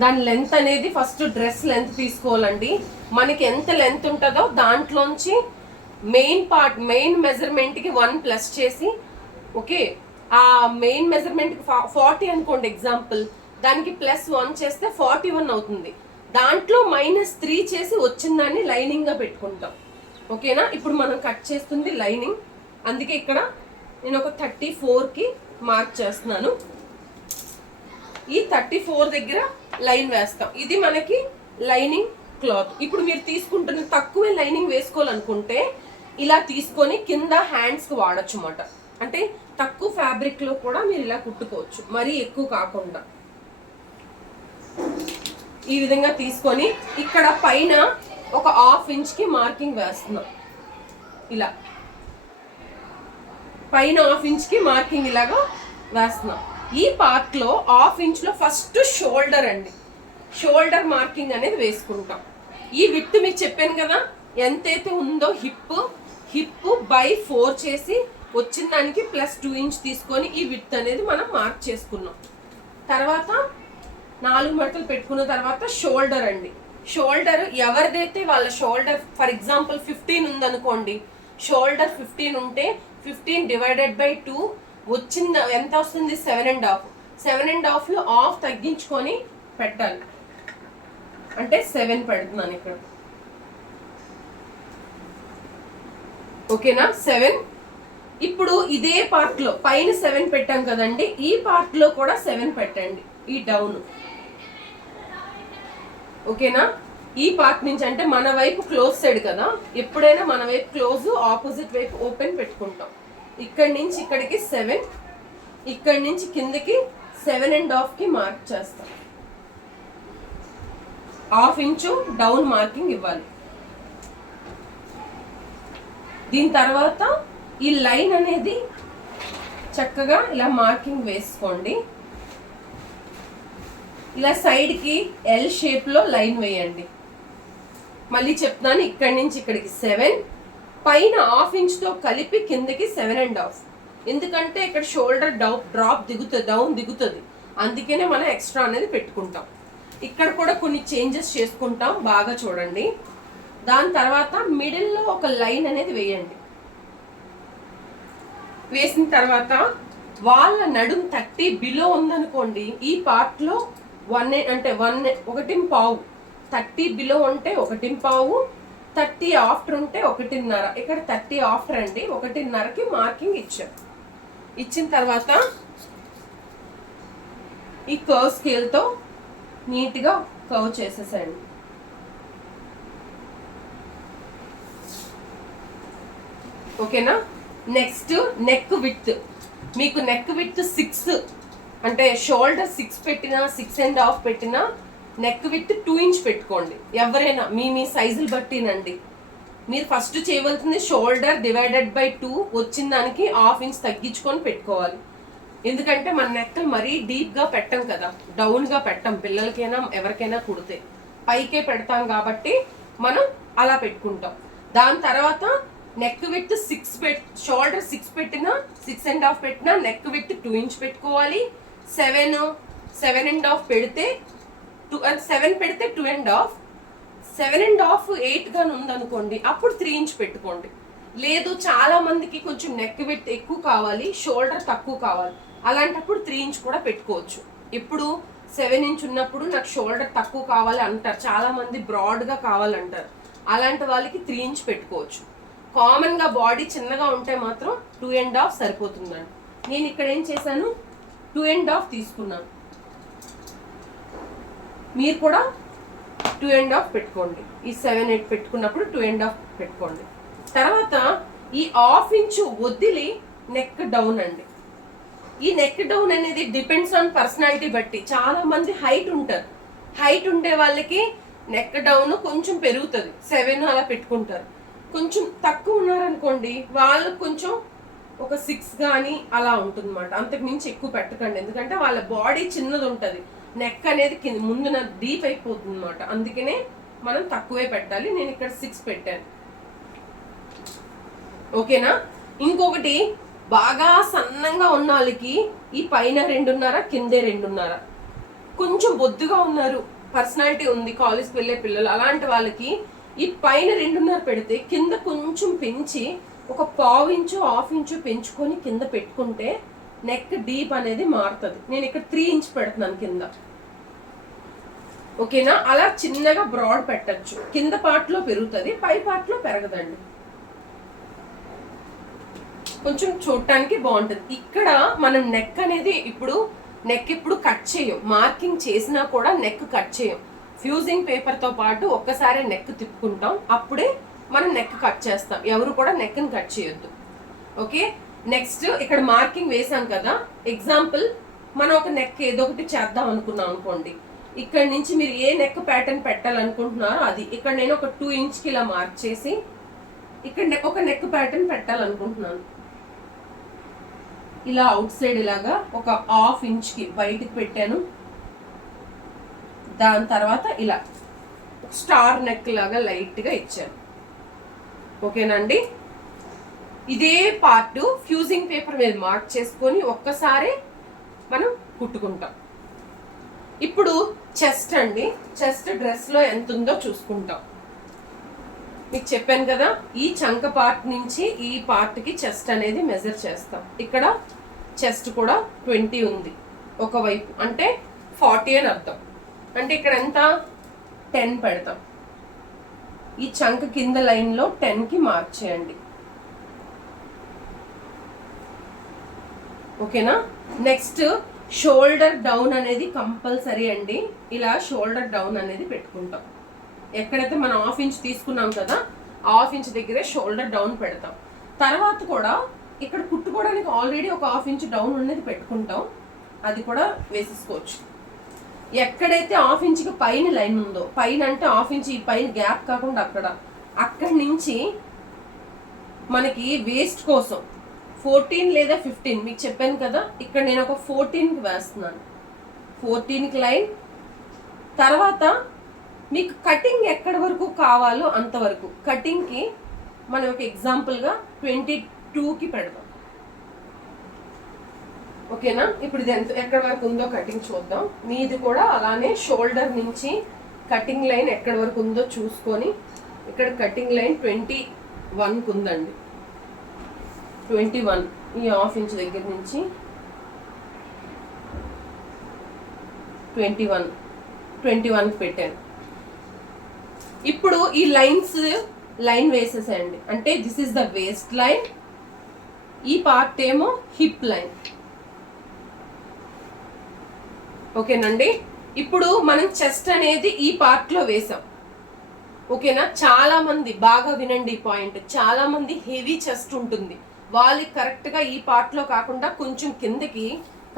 దాని లెంత్ అనేది first dress length తీసుకోవాలండి. మనకి ఎంత లెంత్ ఉంటుందో దాంట్లోంచి మెయిన్ మెజర్మెంట్కి 1 ప్లస్ చేసి, ఓకే, ఆ మెయిన్ మెజర్మెంట్కి 40 అనుకోండి ఎగ్జాంపుల్, దానికి +1 చేస్తే 41 అవుతుంది. దాంట్లో -3 చేసి వచ్చిన దాన్ని లైనింగ్గా పెట్టుకుంటాం. ఓకేనా? ఇప్పుడు మనం కట్ చేస్తుంది లైనింగ్, అందుకే ఇక్కడ నేను ఒక 34కి మార్క్ చేస్తున్నాను. ఈ 34 దగ్గర లైన్ వేస్తాం. ఇది మనకి లైనింగ్ క్లాత్. ఇప్పుడు మీరు తీసుకుంటున్న తక్కువే లైనింగ్ వేసుకోవాలనుకుంటే ఇలా తీసుకొని కింద హ్యాండ్స్కి వాడచ్చు అన్నమాట. అంటే తక్కువ ఫ్యాబ్రిక్లో కూడా మీరు ఇలా కుట్టుకోవచ్చు, మరీ ఎక్కువ కాకుండా. ఈ విధంగా తీసుకొని ఇక్కడ పైన ఒక 1/2 ఇంచ్కి మార్కింగ్ వేస్తున్నాం. ఇలా పైన 1/2 ఇంచ్కి మార్కింగ్ ఇలాగా వేస్తున్నాం. ఈ పార్ట్లో 1/2 ఇంచ్లో ఫస్ట్ షోల్డర్ అండి, షోల్డర్ మార్కింగ్ అనేది వేసుకుంటాం. ఈ విడ్త్ మీకు చెప్పాను కదా, ఎంతైతే ఉందో హిప్ బై 4 చేసి వచ్చిన దానికి +2 ఇంచ్ తీసుకొని ఈ విడ్త్ అనేది మనం మార్క్ చేసుకున్నాం. తర్వాత 4 మడతలు పెట్టుకున్న తర్వాత షోల్డర్ అండి. షోల్డర్ ఎవరిదైతే వాళ్ళ షోల్డర్ ఫర్ ఎగ్జాంపుల్ 15 ఉందనుకోండి, షోల్డర్ 15 ఉంటే 15 డివైడెడ్ బై 2 వచ్చింది ఎంత వస్తుంది? 7.5. 7.5లో హాఫ్ తగ్గించుకొని పెట్టాలి. అంటే 7 పెడుతున్నాను ఇక్కడ. ఓకేనా? 7. ఇప్పుడు ఇదే పార్ట్లో పైన 7 పెట్టాం కదండి, ఈ పార్ట్లో కూడా 7 పెట్టండి, ఈ డౌన్. ఓకేనా? ఈ పార్ట్ నుంచి, అంటే మన వైపు క్లోజ్ సైడ్ కదా, ఎప్పుడైనా మన వైపు క్లోజ్, ఆపోజిట్ వైపు ఓపెన్ పెట్టుకుంటాం. ఇక్కడి నుంచి ఇక్కడికి 7, ఇక్కడి నుంచి కిందకి 7.5కి మార్క్ చేస్తాం. 1/2 ఇంచు డౌన్ మార్కింగ్ ఇవ్వాలి. దీని తర్వాత ఈ లైన్ అనేది చక్కగా ఇలా మార్కింగ్ వేసుకోండి. ఇలా సైడ్కి ఎల్ షేప్లో లైన్ వేయండి. మళ్ళీ చెప్తున్నాను, ఇక్కడి నుంచి ఇక్కడికి 7, పైన 1/2 ఇంచ్తో కలిపి కిందకి 7.5. ఎందుకంటే ఇక్కడ షోల్డర్ డ్రాప్ దిగుతుంది, డౌన్ దిగుతుంది, అందుకనే మనం ఎక్స్ట్రా అనేది పెట్టుకుంటాం. ఇక్కడ కూడా కొన్ని చేంజెస్ చేసుకుంటాం, బాగా చూడండి. దాని తర్వాత మిడిల్లో ఒక లైన్ అనేది వేయండి. వేసిన తర్వాత వాళ్ళ నడుం 30 బిలో ఉందనుకోండి, ఈ పార్ట్లో 1 అంటే 1.5, 30 బిలో ఉంటే 1.5, 30 ఆఫ్టర్ ఉంటే 1.5. ఇక్కడ 30 ఆఫ్టర్ అండి, 1.5కి మార్కింగ్ ఇచ్చారు. ఇచ్చిన తర్వాత ఈ కర్వ్ స్కేల్తో నీట్గా కర్వ్ చేసేసండి. ఓకేనా? Next neck width. మీకు నెక్ విడ్త్ 6, అంటే షోల్డర్ 6 పెట్టినా 6.5 పెట్టినా నెక్ విడ్త్ 2 ఇంచ్ పెట్టుకోండి. ఎవరైనా మీ సైజులు బట్టినండి. మీరు ఫస్ట్ చేయవలసింది షోల్డర్ డివైడెడ్ బై 2 వచ్చిన దానికి 1/2 ఇంచ్ తగ్గించుకొని పెట్టుకోవాలి. ఎందుకంటే మన నెక్ మరీ డీప్గా పెట్టం కదా, డౌన్గా పెట్టం. పిల్లలకైనా ఎవరికైనా కుడితే పైకే పెడతాం కాబట్టి మనం అలా పెట్టుకుంటాం. దాని తర్వాత నెక్ విడ్త్ 6 షోల్డర్ 6 పెట్టినా 6.5 పెట్టినా నెక్ విడ్త్ 2 ఇంచ్ పెట్టుకోవాలి. 7.5 పెడితే 7 పెడితే 2.5, 7.5 8 గాని ఉందనుకోండి, అప్పుడు 3 ఇంచ్ పెట్టుకోండి. లేదు చాలా మందికి కొంచెం నెక్ విడ్త్ ఎక్కువ కావాలి, షోల్డర్ తక్కువ కావాలి, అలాంటప్పుడు 3 ఇంచ్ కూడా పెట్టుకోవచ్చు. ఇప్పుడు 7 ఇంచ్ ఉన్నప్పుడు నాకు షోల్డర్ తక్కువ కావాలి అంటారు, చాలా మంది బ్రాడ్గా కావాలంటారు. అలాంటి వాళ్ళకి 3 ఇంచ్ పెట్టుకోవచ్చు. కామన్గా బాడీ చిన్నగా ఉంటే మాత్రం 2.5 సరిపోతుందండి. నేను ఇక్కడ ఏం చేశాను, 2.5 తీసుకున్నాను. మీరు కూడా 2.5 పెట్టుకోండి. ఈ 7 8 పెట్టుకున్నప్పుడు 2.5 పెట్టుకోండి. తర్వాత ఈ 1/2 ఇంచు వదిలి నెక్ డౌన్ అండి. ఈ నెక్ డౌన్ అనేది డిపెండ్స్ ఆన్ పర్సనాలిటీ బట్టి. చాలా మంది హైట్ ఉంటారు, హైట్ ఉండే వాళ్ళకి నెక్ డౌన్ కొంచెం పెరుగుతుంది, 7 అలా పెట్టుకుంటారు. కొంచెం తక్కువ ఉన్నారనుకోండి, వాళ్ళు కొంచెం ఒక 6 కానీ అలా ఉంటుంది అన్నమాట. అంతకు మించి ఎక్కువ పెట్టకండి, ఎందుకంటే వాళ్ళ బాడీ చిన్నది ఉంటుంది, నెక్ అనేది కింద ముందున డీప్ అయిపోతుంది అన్నమాట. అందుకనే మనం తక్కువే పెట్టాలి. నేను ఇక్కడ 6 పెట్టాను. ఓకేనా? ఇంకొకటి, బాగా సన్నంగా ఉన్న వాళ్ళకి ఈ పైన 2.5 కిందే 2.5. కొంచెం బొద్దుగా ఉన్నారు, పర్సనాలిటీ ఉంది, కాలేజ్కి వెళ్ళే పిల్లలు, అలాంటి వాళ్ళకి ఈ పైన 2.5 పెడితే కింద కొంచెం పెంచి ఒక 1/4 ఇంచు 1/2 ఇంచు పెంచుకొని కింద పెట్టుకుంటే నెక్ డీప్ అనేది మారుతుంది. నేను ఇక్కడ 3 ఇంచ్ పెడుతున్నాను కింద. ఓకేనా? అలా చిన్నగా బ్రాడ్ పెట్టచ్చు. కింద పార్ట్లో పెరుగుతుంది, పై పార్ట్లో పెరగదండి. కొంచెం చూడటానికి బాగుంటుంది. ఇక్కడ మనం నెక్ అనేది ఇప్పుడు కట్ చేయం, మార్కింగ్ చేసినా కూడా నెక్ కట్ చేయం. ఫ్యూజింగ్ పేపర్తో పాటు ఒక్కసారి నెక్ తిప్పుకుంటాం, అప్పుడే మనం నెక్ కట్ చేస్తాం. ఎవరు కూడా నెక్ని కట్ చేయొద్దు. ఓకే, నెక్స్ట్ ఇక్కడ మార్కింగ్ వేసాం కదా. ఎగ్జాంపుల్ మనం ఒక నెక్ ఏదో ఒకటి చేద్దాం అనుకున్నాం అనుకోండి. ఇక్కడ నుంచి మీరు ఏ నెక్ ప్యాటర్న్ పెట్టాలనుకుంటున్నారో అది ఇక్కడ నేను ఒక 2 ఇంచ్కి ఇలా మార్క్ చేసి ఇక్కడ ఒక నెక్ ప్యాటర్న్ పెట్టాలనుకుంటున్నాను. ఇలా అవుట్ సైడ్ ఇలాగా ఒక 1/2 ఇంచ్కి బయటికి పెట్టాను. దాని తర్వాత ఇలా స్టార్ నెక్ లాగా లైట్గా ఇచ్చాను. ఓకేనండి? ఇదే పార్ట్ ఫ్యూజింగ్ పేపర్ మీద మార్క్ చేసుకొని ఒక్కసారి మనం కుట్టుకుంటాం. ఇప్పుడు చెస్ట్ అండి, చెస్ట్ డ్రెస్లో ఎంత ఉందో చూసుకుంటాం. మీకు చెప్పాను కదా, ఈ చంక పార్ట్ నుంచి ఈ పార్ట్కి చెస్ట్ అనేది మెజర్ చేస్తాం. ఇక్కడ చెస్ట్ కూడా 20 ఉంది ఒకవైపు, అంటే 40 అని అర్థం. అంటే ఇక్కడ ఎంత 10 పెడతాం. ఈ చంక కింద లైన్లో 10కి మార్క్ చేయండి. ఓకేనా? నెక్స్ట్ షోల్డర్ డౌన్ అనేది కంపల్సరీ అండి. ఇలా షోల్డర్ డౌన్ అనేది పెట్టుకుంటాం. ఎక్కడైతే మనం 1/2 ఇంచ్ తీసుకున్నాం కదా, 1/2 ఇంచ్ దగ్గరే షోల్డర్ డౌన్ పెడతాం. తర్వాత కూడా ఇక్కడ కుట్టుకోవడానికి ఆల్రెడీ ఒక 1/2 ఇంచ్ డౌన్ అనేది పెట్టుకుంటాం, అది కూడా వేసేసుకోవచ్చు. ఎక్కడైతే 1/2 ఇంచ్కి పైన లైన్ ఉందో, పైన అంటే 1/2 ఇంచ్ ఈ పైన గ్యాప్ కాకుండా అక్కడి నుంచి మనకి వేస్ట్ కోసం 14 లేదా 15 మీకు చెప్పాను కదా, ఇక్కడ నేను ఒక 14కి వేస్తున్నాను. 14కి లైన్. తర్వాత మీకు కటింగ్ ఎక్కడి వరకు కావాలో అంతవరకు కటింగ్కి మనం ఒక ఎగ్జాంపుల్గా 22కి పెడదాం. ఓకేనా? ఇప్పుడు ఇది ఎక్కడి వరకు ఉందో కటింగ్ చూద్దాం. మీది కూడా అలానే షోల్డర్ నుంచి కటింగ్ లైన్ ఎక్కడి వరకు ఉందో చూసుకొని, ఇక్కడ కటింగ్ లైన్ 21కి ఉందండి. 21 ఈ 1/2 ఇంచ్ దగ్గర నుంచి 21కి పెట్టాను. ఇప్పుడు ఈ లైన్ వేసేసేయండి. అంటే this is the waist line, ఈ పార్ట్ ఏమో హిప్ లైన్. ఓకేనండి? ఇప్పుడు మనం చెస్ట్ అనేది ఈ పార్ట్లో వేసాం. ఓకేనా? చాలా మంది బాగా వినండి ఈ పాయింట్, చాలా మంది హెవీ చెస్ట్ ఉంటుంది, వాళ్ళకి కరెక్ట్గా ఈ పార్ట్లో కాకుండా కొంచెం కిందకి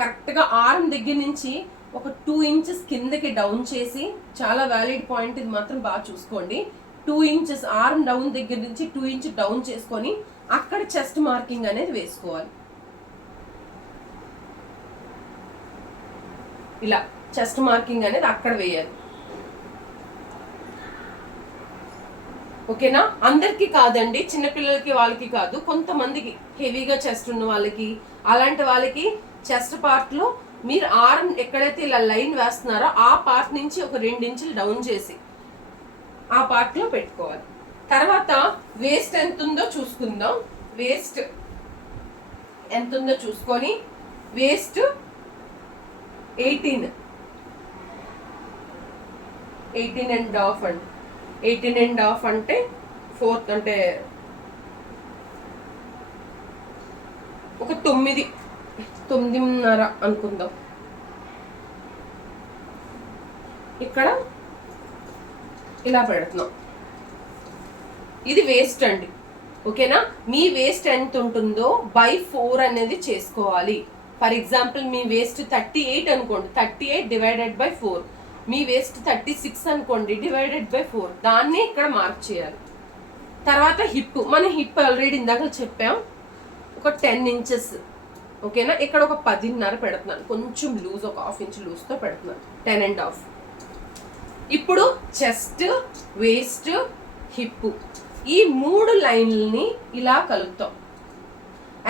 కరెక్ట్గా ఆర్మ్ దగ్గర నుంచి ఒక 2 ఇంచెస్ కిందకి డౌన్ చేసి, చాలా వ్యాలిడ్ పాయింట్ ఇది, మాత్రం బాగా చూసుకోండి. 2 ఇంచెస్ ఆర్మ్ డౌన్ దగ్గర నుంచి 2 ఇంచ్ డౌన్ చేసుకొని అక్కడ చెస్ట్ మార్కింగ్ అనేది వేసుకోవాలి. ఇలా చెస్ట్ మార్కింగ్ అనేది అక్కడ వేయాలి. ఓకేనా? అందరికి కాదండి, చిన్నపిల్లలకి వాళ్ళకి కాదు, కొంతమందికి హెవీగా చెస్ట్ ఉన్న వాళ్ళకి, అలాంటి వాళ్ళకి చెస్ట్ పార్ట్లో మీరు ఆర్మ్ ఎక్కడైతే ఇలా లైన్ వేస్తున్నారో ఆ పార్ట్ నుంచి ఒక 2 ఇంచులు డౌన్ చేసి ఆ పార్ట్లో పెట్టుకోవాలి. తర్వాత వేస్ట్ ఎంత ఉందో చూసుకుందాం. వేస్ట్ ఎంత ఉందో చూసుకొని, వేస్ట్ 18 అండ్ హాఫ్ అండి. 18 అండ్ హాఫ్ అంటే 4th అంటే ఒక 9.5 అనుకుందాం. ఇక్కడ ఇలా పెడుతున్నాం. ఇది వేస్ట్ అండి. ఓకేనా? మీ వేస్ట్ ఎంత ఉంటుందో by 4 అనేది చేసుకోవాలి. ఫర్ ఎగ్జాంపుల్ మీ వేస్ట్ 38 అనుకోండి, 38 డివైడెడ్ బై 4. మీ వేస్ట్ 36 అనుకోండి, డివైడెడ్ బై 4. దాన్ని ఇక్కడ మార్క్ చేయాలి. తర్వాత హిప్, మన హిప్ ఆల్రెడీ ఇందాక చెప్పాం, ఒక 10 ఇంచెస్. ఓకేనా? ఇక్కడ ఒక 10.5 పెడుతున్నాను, కొంచెం లూజ్, ఒక 1/2 ఇంచ్ లూజ్తో పెడుతున్నాను, 10 అండ్ హాఫ్. ఇప్పుడు చెస్ట్, వేస్ట్, హిప్, ఈ 3 లైన్లని ఇలా కలుపుతాం.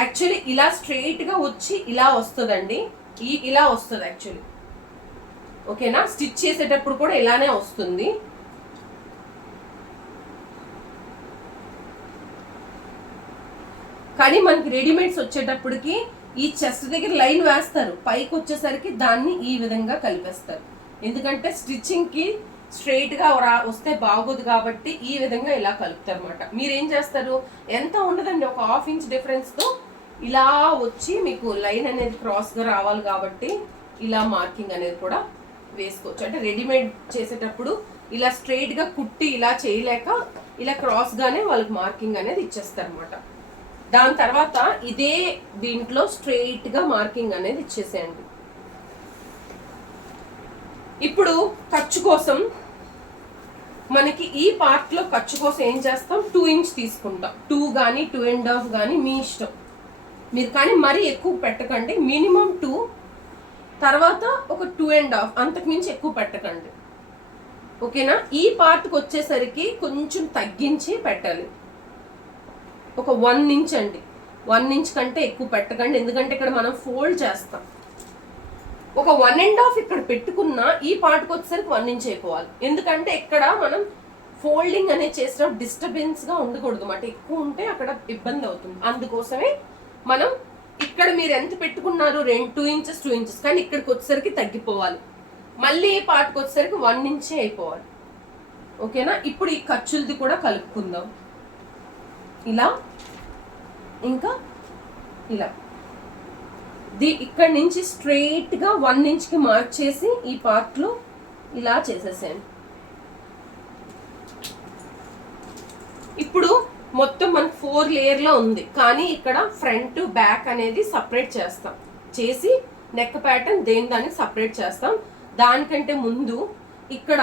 యాక్చువల్లీ ఇలా స్ట్రెయిట్గా వచ్చి ఇలా వస్తుందండి, ఇలా వస్తుంది యాక్చువల్లీ. ఓకేనా. స్టిచ్ చేసేటప్పుడు కూడా ఇలానే వస్తుంది. కానీ మనకి రెడీమేడ్స్ వచ్చేటప్పటికి ఈ చెస్ట్ దగ్గర లైన్ వేస్తారు, పైకి వచ్చేసరికి దాన్ని ఈ విధంగా కలిపేస్తారు. ఎందుకంటే స్టిచ్చింగ్కి స్ట్రైట్గా వస్తే బాగోదు కాబట్టి ఈ విధంగా ఇలా కలుపుతారు అనమాట. మీరేం చేస్తారు, ఎంత ఉండదండి, ఒక 1/2 ఇంచ్ డిఫరెన్స్తో ఇలా వచ్చి మీకు లైన్ అనేది క్రాస్గా రావాలి కాబట్టి ఇలా మార్కింగ్ అనేది కూడా వేసుకోవచ్చు. అంటే రెడీమేడ్ చేసేటప్పుడు ఇలా స్ట్రైట్గా కుట్టి ఇలా చేయలేక ఇలా క్రాస్గానే వాళ్ళకి మార్కింగ్ అనేది ఇచ్చేస్తారు అనమాట. దాని తర్వాత ఇదే దీంట్లో స్ట్రైట్గా మార్కింగ్ అనేది ఇచ్చేసేయండి. ఇప్పుడు ఖర్చు కోసం మనకి ఈ పార్ట్లో ఖర్చు కోసం ఏం చేస్తాం, 2 ఇంచ్ తీసుకుంటాం. 2 కానీ 2.5 కానీ మీ ఇష్టం మీరు, కానీ మరీ ఎక్కువ పెట్టకండి. మినిమం 2, తర్వాత ఒక 2.5, అంతకు మించి ఎక్కువ పెట్టకండి. ఓకేనా. ఈ పార్ట్కి వచ్చేసరికి కొంచెం తగ్గించి పెట్టాలి. ఒక 1 ఇంచ్ అండి, 1 ఇంచ్ కంటే ఎక్కువ పెట్టకండి, ఎందుకంటే ఇక్కడ మనం ఫోల్డ్ చేస్తాం. ఒక 1.5 ఇక్కడ పెట్టుకున్నా ఈ పార్ట్కి వచ్చేసరికి 1 ఇంచ్ అయిపోవాలి. ఎందుకంటే ఇక్కడ మనం ఫోల్డింగ్ అనేది చేసినప్పుడు డిస్టర్బెన్స్గా ఉండకూడదు అన్నమాట. ఎక్కువ ఉంటే అక్కడ ఇబ్బంది అవుతుంది. అందుకోసమే మనం ఇక్కడ మీరు ఎంత పెట్టుకున్నారు 2 ఇంచెస్ 2 ఇంచెస్, కానీ ఇక్కడికి వచ్చేసరికి తగ్గిపోవాలి. మళ్ళీ ఈ పార్ట్కి వచ్చేసరికి 1 ఇంచే అయిపోవాలి. ఓకేనా. ఇప్పుడు ఈ ఖర్చులది కూడా కలుపుకుందాం. ఇలా ఇంకా ఇలా ఇక్కడ నుంచి స్ట్రైట్గా 1 ఇంచ్కి మార్క్ చేసి ఈ పార్ట్లో ఇలా చేసేసాను. ఇప్పుడు మొత్తం మనకు 4 లేయర్లో ఉంది, కానీ ఇక్కడ ఫ్రంట్ బ్యాక్ అనేది సపరేట్ చేస్తాం. చేసి నెక్ ప్యాటర్న్ దానికి సపరేట్ చేస్తాం. దానికంటే ముందు ఇక్కడ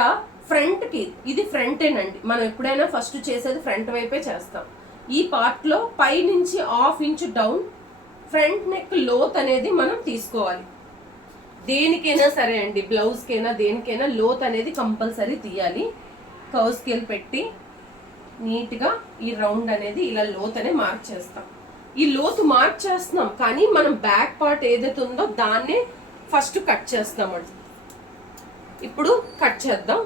ఫ్రంట్కి, ఇది ఫ్రంటేనండి, మనం ఎప్పుడైనా ఫస్ట్ చేసేది ఫ్రంట్ వైపే చేస్తాం. ఈ పార్ట్లో పై నుంచి 1/2 ఇంచ్ డౌన్ ఫ్రంట్ నెక్ లోత్ అనేది మనం తీసుకోవాలి. దేనికైనా సరే అండి, బ్లౌజ్కైనా దేనికైనా లోత్ అనేది కంపల్సరీ తీయాలి. కర్వ్ స్కేల్ పెట్టి నీట్గా ఈ రౌండ్ అనేది ఇలా లోత్ అనేది మార్క్ చేస్తాం. ఈ లోతు మార్క్ చేస్తున్నాం, కానీ మనం బ్యాక్ పార్ట్ ఏదైతే ఉందో దాన్నే ఫస్ట్ కట్ చేస్తామండి. ఇప్పుడు కట్ చేద్దాం.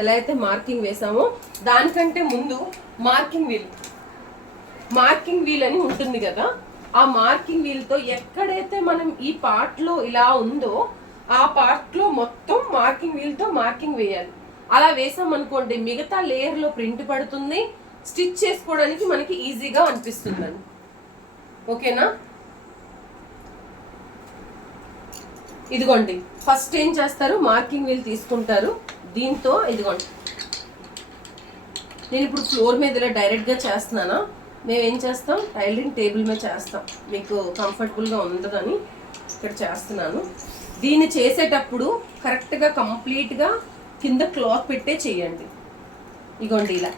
ఎలా అయితే మార్కింగ్ వేసామో దానికంటే ముందు మార్కింగ్ వీల్ అని ఉంటుంది కదా, ఆ మార్కింగ్ వీల్తో ఎక్కడైతే మనం ఈ పార్ట్లో ఇలా ఉందో ఆ పార్ట్లో మొత్తం మార్కింగ్ వీల్తో మార్కింగ్ వేయాలి. అలా వేసామనుకోండి మిగతా లేయర్లో ప్రింట్ పడుతుంది, స్టిచ్ చేసుకోవడానికి మనకి ఈజీగా అనిపిస్తుందండి. ఓకేనా. ఇదిగోండి, ఫస్ట్ ఏం చేస్తారు, మార్కింగ్ వీల్ తీసుకుంటారు. దీంతో ఇదిగోండి, నేను ఇప్పుడు ఫ్లోర్ మీద ఇలా డైరెక్ట్గా చేస్తున్నానా, మేము ఏం చేస్తాం టైలరింగ్ టేబుల్ మీద చేస్తాం, మీకు కంఫర్టబుల్గా ఉండదని ఇక్కడ చేస్తున్నాను. దీన్ని చేసేటప్పుడు కరెక్ట్గా కంప్లీట్గా కింద క్లాత్ పెట్టే చేయండి. ఇగోండి ఇలా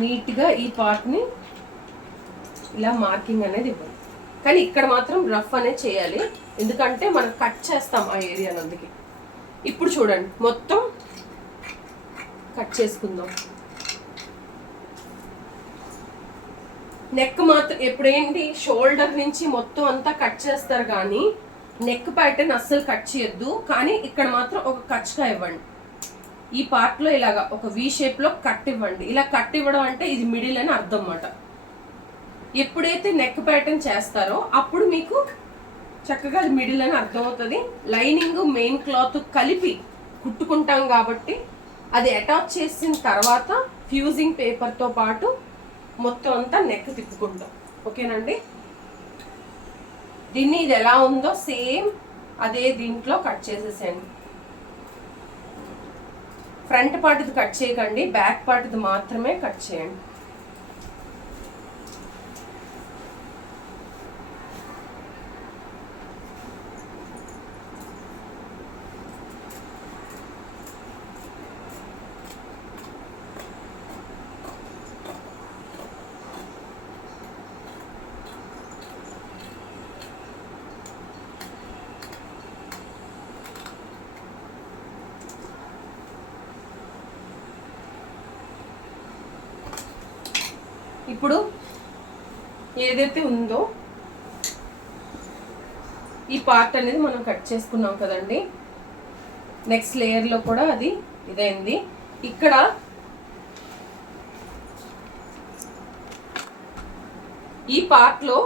నీట్గా ఈ పార్ట్ని ఇలా మార్కింగ్ అనేది ఇవ్వండి. కానీ ఇక్కడ మాత్రం రఫ్ అనేది చేయాలి, ఎందుకంటే మనం కట్ చేస్తాం ఆ ఏరియాని, అందుకే. ఇప్పుడు చూడండి, మొత్తం కట్ చేసుకుందాం. నెక్ మాత్రం ఎప్పుడేంటి షోల్డర్ నుంచి మొత్తం అంతా కట్ చేస్తారు, కానీ నెక్ ప్యాటర్న్ అస్సలు కట్ చేయొద్దు. కానీ ఇక్కడ మాత్రం ఒక కచ్గా ఇవ్వండి. ఈ పార్ట్లో ఇలాగా ఒక వి షేప్లో కట్ ఇవ్వండి. ఇలా కట్ ఇవ్వడం అంటే ఇది మిడిల్ అని అర్థం అన్నమాట. ఎప్పుడైతే నెక్ ప్యాటర్న్ చేస్తారో అప్పుడు మీకు చక్కగా అది మిడిల్ అని అర్థమవుతుంది. లైనింగ్ మెయిన్ క్లాత్ కలిపి కుట్టుకుంటాం కాబట్టి అది అటాచ్ చేసిన తర్వాత ఫ్యూజింగ్ పేపర్తో పాటు మొత్తం అంతా నెక్ తిప్పుకుంటాం. ఓకేనండి. దీన్ని ఇది ఎలా ఉందో సేమ్ అదే దీంట్లో కట్ చేసేసేయండి. ఫ్రంట్ పార్ట్ది కట్ చేయకండి, బ్యాక్ పార్ట్ది మాత్రమే కట్ చేయండి. ఇప్పుడు ఏదైతే ఉందో ఈ పార్ట్ అనేది మనం కట్ చేసుకున్నాం కదండి. నెక్స్ట్ లేయర్లో కూడా అది ఇదైంది. ఇక్కడ ఈ పార్ట్లో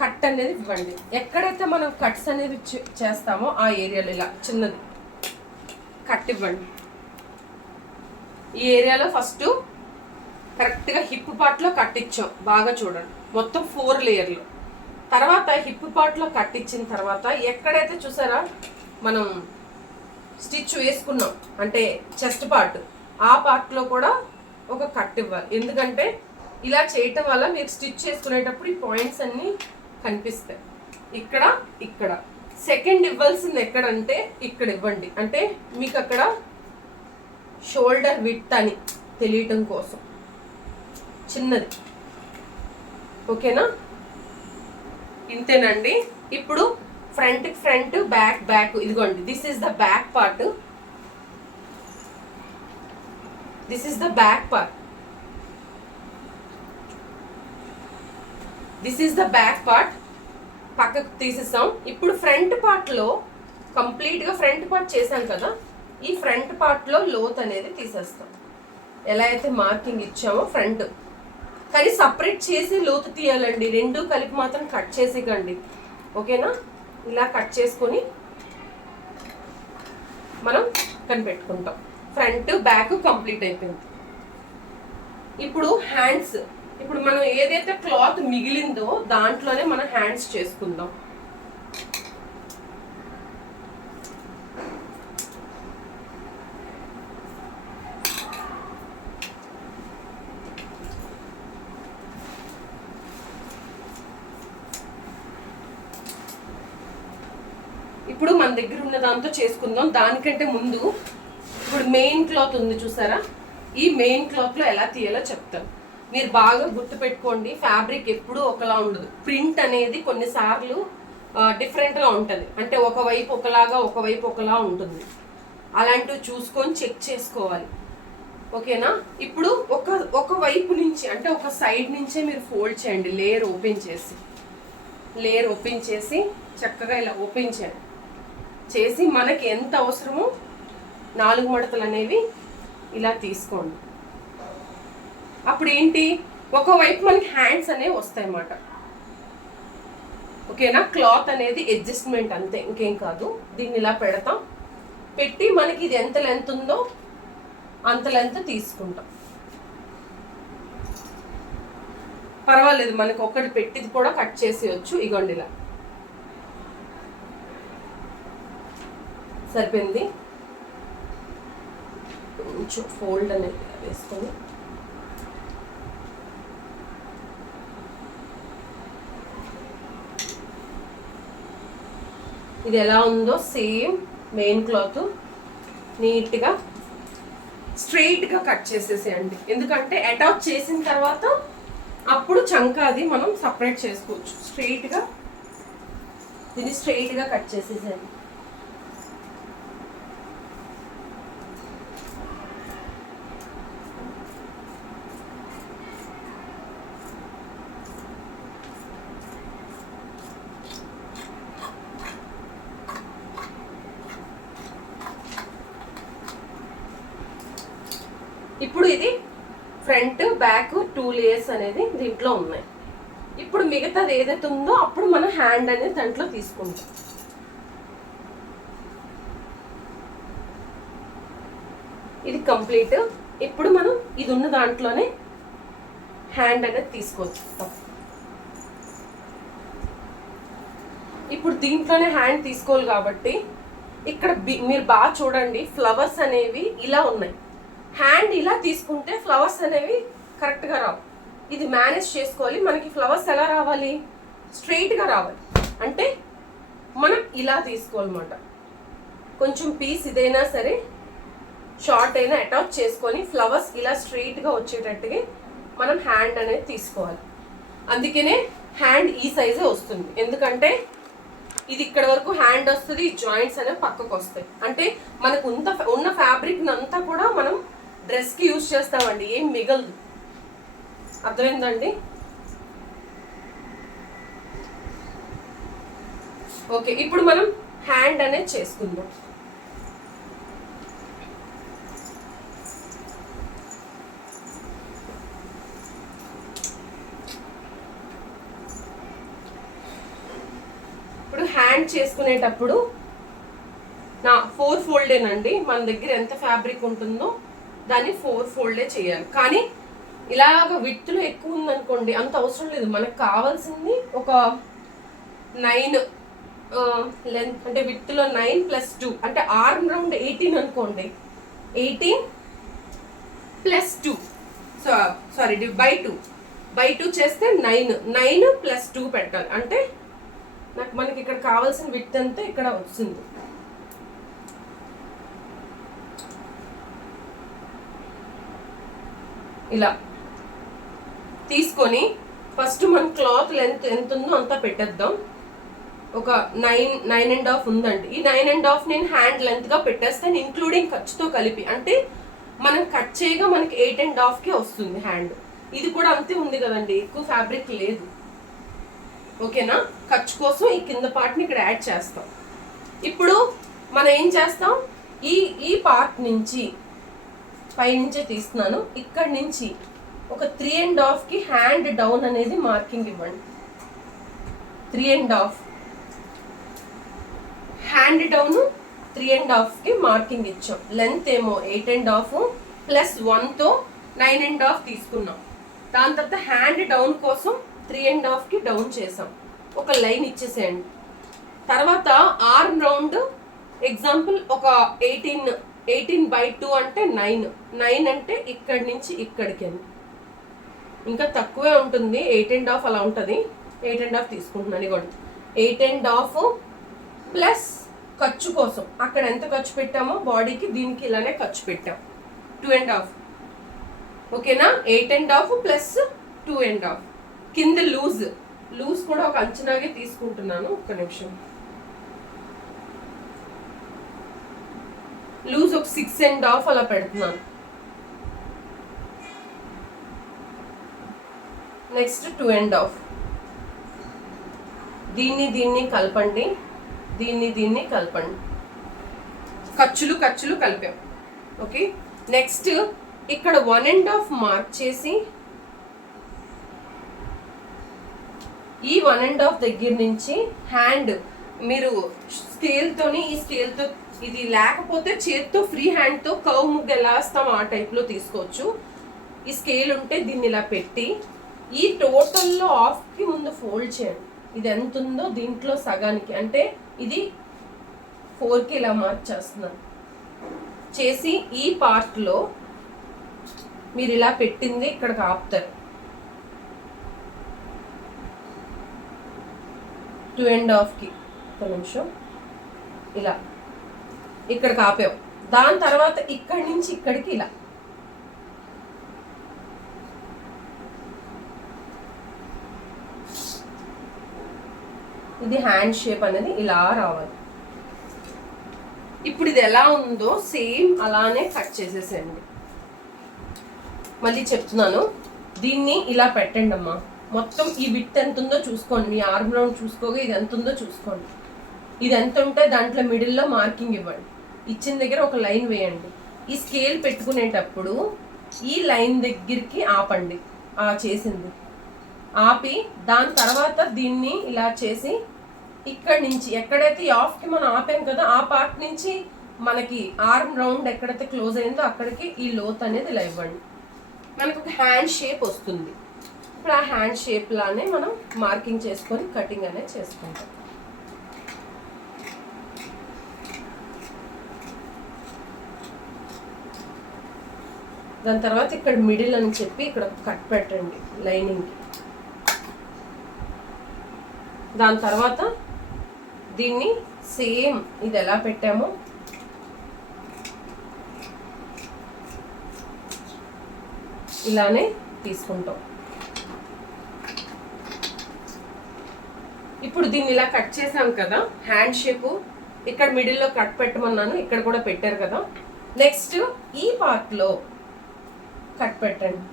కట్ అనేది ఇవ్వండి. ఎక్కడైతే మనం కట్స్ అనేది చేస్తామో ఆ ఏరియాలో ఇలా చిన్నది కట్ ఇవ్వండి. ఈ ఏరియాలో ఫస్ట్ కరెక్ట్గా హిప్ పార్ట్లో కట్ ఇచ్చాం, బాగా చూడండి, మొత్తం 4 లేయర్లు. తర్వాత హిప్ పార్ట్లో కట్ ఇచ్చిన తర్వాత ఎక్కడైతే చూసారా మనం స్టిచ్ వేసుకున్నాం అంటే చెస్ట్ పార్ట్, ఆ పార్ట్లో కూడా ఒక కట్ ఇవ్వాలి. ఎందుకంటే ఇలా చేయటం వల్ల మీరు స్టిచ్ చేసుకునేటప్పుడు ఈ పాయింట్స్ అన్నీ కనిపిస్తాయి. ఇక్కడ ఇక్కడ సెకండ్ ఇవ్వాల్సింది ఎక్కడంటే ఇక్కడ ఇవ్వండి. అంటే మీకు అక్కడ షోల్డర్ విడ్త్ అని తెలియటం కోసం చిన్నది. ఓకేనా? ఇంతేనండి. ఇప్పుడు ఫ్రంట్ ఫ్రంట్, బ్యాక్ బ్యాక్. ఇదిగోండి, this is the back part. This is the back part. This is the back part. పక్కకు తీసేసాం. ఇప్పుడు ఫ్రంట్ పార్ట్లో కంప్లీట్గా ఫ్రంట్ పార్ట్ చేసాం కదా, ఈ ఫ్రంట్ పార్ట్లో లోత్ అనేది తీసేస్తాం. ఎలా అయితే మార్కింగ్ ఇచ్చామో ఫ్రంట్, కానీ సపరేట్ చేసి లోతు తీయాలండి. రెండు కలిపి మాత్రం కట్ చేసేకండి. ఓకేనా? ఇలా కట్ చేసుకొని మనం కనిపెట్టుకుంటాం. ఫ్రంట్ బ్యాక్ కంప్లీట్ అయిపోయింది. ఇప్పుడు హ్యాండ్స్, ఇప్పుడు మనం ఏదైతే క్లాత్ మిగిలిందో దాంట్లోనే మనం హ్యాండ్స్ చేసుకుందాం. ఇప్పుడు మన దగ్గర ఉన్న దాంతో చేసుకుందాం. దానికంటే ముందు ఇప్పుడు మెయిన్ క్లాత్ ఉంది చూసారా, ఈ మెయిన్ క్లాత్లో ఎలా తీయాలో చెప్తాను. మీరు బాగా గుర్తుపెట్టుకోండి, ఫ్యాబ్రిక్ ఎప్పుడూ ఒకలా ఉండదు. ప్రింట్ అనేది కొన్నిసార్లు డిఫరెంట్గా ఉంటుంది. అంటే ఒకవైపు ఒకలాగా ఒకవైపు ఒకలా ఉంటుంది. అలాంటివి చూసుకొని చెక్ చేసుకోవాలి. ఓకేనా? ఇప్పుడు ఒక వైపు నుంచి అంటే ఒక సైడ్ నుంచే మీరు ఫోల్డ్ చేయండి. లేయర్ ఓపెన్ చేసి చక్కగా ఇలా ఓపెన్ చేయండి. చేసి మనకి ఎంత అవసరమో 4 మడతలు అనేవి ఇలా తీసుకోండి. అప్పుడు ఏంటి, ఒకవైపు మనకి హ్యాండ్స్ అనేవి వస్తాయి అన్నమాట. ఓకేనా? క్లాత్ అనేది అడ్జస్ట్మెంట్ అంతే, ఇంకేం కాదు. దీన్ని ఇలా పెడతాం. పెట్టి మనకి ఇది ఎంత లెంత్ ఉందో అంత లెంత్ తీసుకుంటాం. పర్వాలేదు, మనకి ఒకటి పెట్టిది కూడా కట్ చేసేయచ్చు. ఇగోండి, ఇలా సరిపోయింది. కొంచెం ఫోల్డ్ అనేది వేసుకొని ఇది ఎలా ఉందో సేమ్ మెయిన్ క్లాత్ నీట్గా స్ట్రైట్గా కట్ చేసేసేయండి. ఎందుకంటే అటాచ్ చేసిన తర్వాత అప్పుడు చంకాది మనం సపరేట్ చేసుకోవచ్చు. స్ట్రైట్గా దీన్ని స్ట్రైట్గా కట్ చేసేసేయండి. ఇప్పుడు ఇది ఫ్రంట్ బ్యాక్ 2 లేయర్స్ అనేది దీంట్లో ఉన్నాయి. ఇప్పుడు మిగతాది ఏదైతే ఉందో అప్పుడు మనం హ్యాండ్ అనేది దాంట్లో తీసుకుంటాం. ఇది కంప్లీట్. ఇప్పుడు మనం ఇది ఉన్న దాంట్లోనే హ్యాండ్ అనేది తీసుకోవచ్చు. ఇప్పుడు దీంట్లోనే హ్యాండ్ తీసుకోవాలి కాబట్టి ఇక్కడ మీరు బాగా చూడండి, ఫ్లవర్స్ అనేవి ఇలా ఉన్నాయి. హ్యాండ్ ఇలా తీసుకుంటే ఫ్లవర్స్ అనేవి కరెక్ట్గా రావు. ఇది మేనేజ్ చేసుకోవాలి. మనకి ఫ్లవర్స్ ఎలా రావాలి, స్ట్రైట్గా రావాలి. అంటే మనం ఇలా తీసుకోవాలన్నమాట. కొంచెం పీస్ ఇదైనా సరే షార్ట్ అయినా అటాచ్ చేసుకొని ఫ్లవర్స్ ఇలా స్ట్రైట్గా వచ్చేటట్టుగా మనం హ్యాండ్ అనేది తీసుకోవాలి. అందుకనే హ్యాండ్ ఈ సైజే వస్తుంది. ఎందుకంటే ఇది ఇక్కడ వరకు హ్యాండ్ వస్తుంది, జాయింట్స్ అనేవి పక్కకు వస్తాయి. అంటే మనకు ఉన్న ఫ్యాబ్రిక్ అంతా కూడా మనం డ్రెస్కి యూజ్ చేస్తామండి, ఏం మిగలదు. అర్థమైందండి? ఓకే, ఇప్పుడు మనం హ్యాండ్ అనేది చేసుకుందాం. ఇప్పుడు హ్యాండ్ చేసుకునేటప్పుడు నా 4 ఫోల్డేనండి. మన దగ్గర ఎంత ఫ్యాబ్రిక్ ఉంటుందో దాన్ని 4 ఫోల్డే చేయాలి. కానీ ఇలాగ విత్తులో ఎక్కువ ఉందనుకోండి అంత అవసరం లేదు. మనకు కావాల్సింది ఒక 9 లెంత్, అంటే విత్తులో 9 + 2 అంటే ఆర్మ్ రౌండ్ 18 అనుకోండి. 18 + 2 సారీ బై 2 చేస్తే 9 + 2 పెట్టాలి. అంటే మనకి ఇక్కడ కావాల్సిన విత్ అంతా ఇక్కడ వస్తుంది. ఇలా తీసుకొని ఫస్ట్ మన క్లాత్ లెంత్ ఎంత ఉందో అంతా పెట్టేద్దాం. ఒక 9.5 ఉందండి. ఈ 9.5 నేను హ్యాండ్ లెంత్గా పెట్టేస్తాను, ఇంక్లూడింగ్ ఖర్చుతో కలిపి. అంటే మనం కట్ చేయగా మనకి 8.5కే వస్తుంది హ్యాండ్. ఇది కూడా అంతే ఉంది కదండి, ఎక్కువ ఫ్యాబ్రిక్ లేదు. ఓకేనా? ఖర్చు కోసం ఈ కింద పార్ట్ని ఇక్కడ యాడ్ చేస్తాం. ఇప్పుడు మనం ఏం చేస్తాం, ఈ పార్ట్ నుంచి పైనుంచే తీస్తున్నాను. ఇక్కడ నుంచి ఒక 3.5కి హ్యాండ్ డౌన్ అనేది మార్కింగ్ ఇవ్వండి. 3.5 హ్యాండ్ డౌన్ 3.5కి మార్కింగ్ ఇచ్చాం. లెంత్ ఏమో 8.5 + 1తో 9.5 తీసుకున్నాం. దాని తర్వాత హ్యాండ్ డౌన్ కోసం 3.5కి డౌన్ చేసాం. ఒక లైన్ ఇచ్చేసేయండి. తర్వాత ఆర్మ్ రౌండ్ ఎగ్జాంపుల్ ఒక 18/2 అంటే 9 అంటే ఇక్కడి నుంచి ఇక్కడికి. ఇంకా తక్కువే ఉంటుంది, 8.5 అలా ఉంటుంది. 8.5 తీసుకుంటున్నాను. ఇవ్వండి 8.5 ప్లస్ ఖర్చు కోసం అక్కడ ఎంత ఖర్చు పెట్టామో బాడీకి దీనికి ఇలానే ఖర్చు పెట్టాం 2.5. ఓకేనా? 8.5 + 2.5. కింద లూజ్ కూడా ఒక అంచనాగే తీసుకుంటున్నాను. ఒక్క నిమిషం. లూజ్ ఒక 6.5 అలా పెడుతున్నాను. నెక్స్ట్ 2.5. దీన్ని కలపండి, దీన్ని కలపండి. ఖర్చులు కలిపాం. ఓకే, నెక్స్ట్ ఇక్కడ 1.5 మార్క్ చేసి ఈ 1.5 దగ్గర నుంచి హ్యాండ్ మీరు స్కేల్తోని, ఈ స్కేల్తో ఇది లేకపోతే చేత్తో ఫ్రీ హ్యాండ్తో కర్వ్ ముగ్గు ఎలా వేస్తాం ఆ టైప్లో తీసుకోవచ్చు. ఈ స్కేల్ ఉంటే దీన్ని ఇలా పెట్టి ఈ టోటల్లో హాఫ్కి ముందు ఫోల్డ్ చేయండి. ఇది ఎంత ఉందో దీంట్లో సగానికి, అంటే ఇది 4కి ఇలా మార్క్ చేస్తున్నాను. చేసి ఈ పార్ట్లో మీరు ఇలా పెట్టింది ఇక్కడికి ఆపుతారు. 2.5కి ఒక నిమిషం ఇలా ఇక్కడికి ఆపాం. దాని తర్వాత ఇక్కడి నుంచి ఇక్కడికి ఇలా. ఇది హ్యాండ్ షేప్ అనేది ఇలా రావాలి. ఇప్పుడు ఇది ఎలా ఉందో సేమ్ అలానే కట్ చేసేసేయండి. మళ్ళీ చెప్తున్నాను, దీన్ని ఇలా పెట్టండి అమ్మా. మొత్తం ఈ విడ్త్ ఎంత ఉందో చూసుకోండి. మీ ఆర్మ్ రౌండ్ చూసుకోగా ఇది ఎంత ఉందో చూసుకోండి. ఇది ఎంత ఉంటే దాంట్లో మిడిల్లో మార్కింగ్ ఇవ్వండి. ఇచ్చిన దగ్గర ఒక లైన్ వేయండి. ఈ స్కేల్ పెట్టుకునేటప్పుడు ఈ లైన్ దగ్గరికి ఆపండి. చేసింది ఆపి దాని తర్వాత దీన్ని ఇలా చేసి ఇక్కడి నుంచి ఎక్కడైతే హాఫ్కి మనం ఆపాం కదా ఆ పార్ట్ నుంచి మనకి ఆర్మ్ రౌండ్ ఎక్కడైతే క్లోజ్ అయిందో అక్కడికి ఈ లోత్ అనేది ఇలా ఇవ్వండి. మనకు ఒక హ్యాండ్ షేప్ వస్తుంది. ఇప్పుడు ఆ హ్యాండ్ షేప్ లానే మనం మార్కింగ్ చేసుకొని కటింగ్ అనేది చేసుకుంటాం. దాని తర్వాత ఇక్కడ మిడిల్ అని చెప్పి ఇక్కడ కట్ పెట్టండి లైనింగ్కి. దాని తర్వాత దీన్ని సేమ్ ఇది ఎలా పెట్టామో ఇలానే తీసుకుంటాం. ఇప్పుడు దీన్ని ఇలా కట్ చేసాం కదా హ్యాండ్ షేపు, ఇక్కడ మిడిల్లో కట్ పెట్టమన్నాను, ఇక్కడ కూడా పెట్టారు కదా. నెక్స్ట్ ఈ పార్ట్లో కట్ పెట్టండి.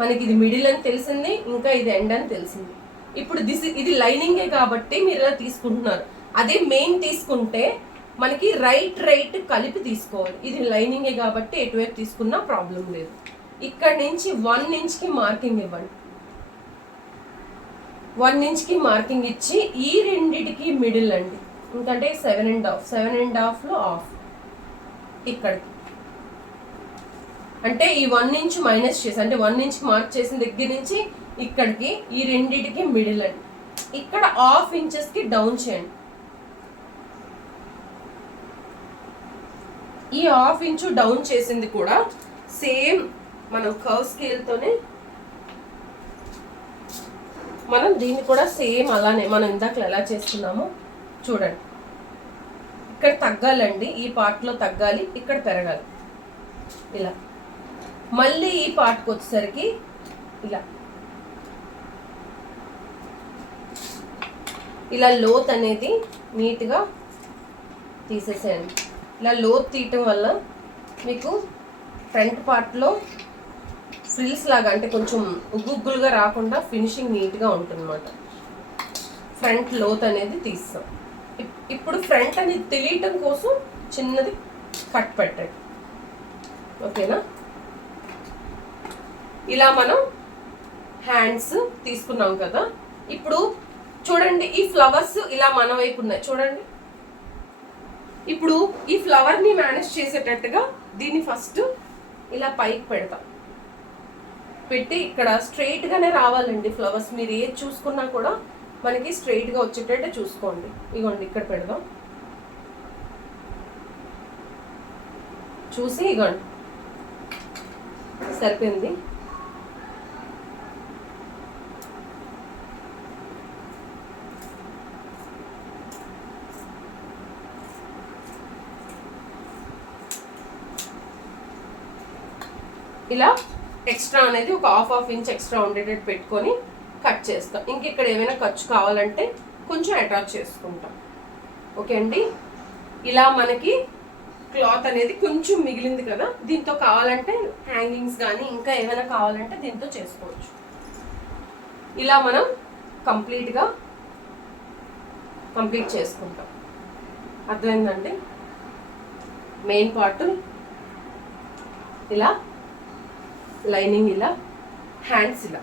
మనకి ఇది మిడిల్ అని తెలిసింది, ఇంకా ఇది ఎండ్ అని తెలిసింది. ఇప్పుడు ఇది లైనింగే కాబట్టి మీరు ఇలా తీసుకుంటున్నారు. అదే మెయిన్ తీసుకుంటే మనకి రైట్ కలిపి తీసుకోవాలి. ఇది లైనింగే కాబట్టి ఎటువైపు తీసుకున్నా ప్రాబ్లం లేదు. ఇక్కడ నుంచి 1 ఇంచ్కి మార్కింగ్ ఇవ్వండి. 1 ఇంచ్కి మార్కింగ్ ఇచ్చి ఈ రెండిటికి మిడిల్ అండి, ఎందుకంటే 7.5లో ఆఫ్ ఇక్కడికి, అంటే ఈ 1 ఇంచ్ మైనస్ చేసి, అంటే 1 ఇంచ్కి మార్క్ చేసిన దగ్గర నుంచి ఇక్కడికి ఈ రెండిటికి మిడిల్ అండి. ఇక్కడ ½ ఇంచెస్కి డౌన్ చేయండి. ఈ ½ ఇంచు డౌన్ చేసింది కూడా సేమ్ మనం కర్వ్ స్కేల్తోనే మనం దీన్ని కూడా సేమ్ అలానే మనం ఇందాక ఎలా చేస్తున్నామో చూడండి. ఇక్కడ తగ్గాలండి, ఈ పార్ట్లో తగ్గాలి, ఇక్కడ పెరగాలి. ఇలా మళ్ళీ ఈ పార్ట్కి వచ్చేసరికి ఇలా లోత్ అనేది నీట్గా తీసేసేయండి. ఇలా లోత్ తీయటం వల్ల మీకు ఫ్రంట్ పార్ట్లో ఫ్రిల్స్ లాగా, అంటే కొంచెం ఉగ్గులుగా రాకుండా ఫినిషింగ్ నీట్గా ఉంటుందన్నమాట. ఫ్రంట్ లోత్ అనేది తీస్తాం. ఇప్పుడు ఫ్రంట్ అనేది తెలియటం కోసం చిన్నది కట్ పెట్టండి, ఓకేనా. ఇలా మనం హ్యాండ్స్ తీసుకున్నాం కదా. ఇప్పుడు చూడండి, ఈ ఫ్లవర్స్ ఇలా మన వైపు ఉన్నాయి చూడండి. ఇప్పుడు ఈ ఫ్లవర్ని మేనేజ్ చేసేటట్టుగా దీన్ని ఫస్ట్ ఇలా పైకి పెడతాం. పెట్టి ఇక్కడ స్ట్రైట్గానే రావాలండి ఫ్లవర్స్. మీరు ఏది చూసుకున్నా కూడా మనకి స్ట్రైట్గా వచ్చేటట్టు చూసుకోండి. ఇగోండి ఇక్కడ పెడదాం, చూసి ఇగోండి సరిపోయింది. ఇలా ఎక్స్ట్రా అనేది ఒక ½ ఇంచ్ ఎక్స్ట్రా ఉండేటట్టు పెట్టుకొని కట్ చేస్తాం. ఇంక ఇక్కడ ఏమైనా ఖర్చు కావాలంటే కొంచెం అటాచ్ చేసుకుంటాం. ఓకే అండి. ఇలా మనకి క్లాత్ అనేది కొంచెం మిగిలింది కదా, దీంతో కావాలంటే హ్యాంగింగ్స్ కానీ ఇంకా ఏమైనా కావాలంటే దీంతో చేసుకోవచ్చు. ఇలా మనం కంప్లీట్ చేసుకుంటాం. అర్థమైందండి. మెయిన్ పార్ట్ ఇలా, లైనింగ్ ఇలా, హ్యాండ్స్ ఇలా.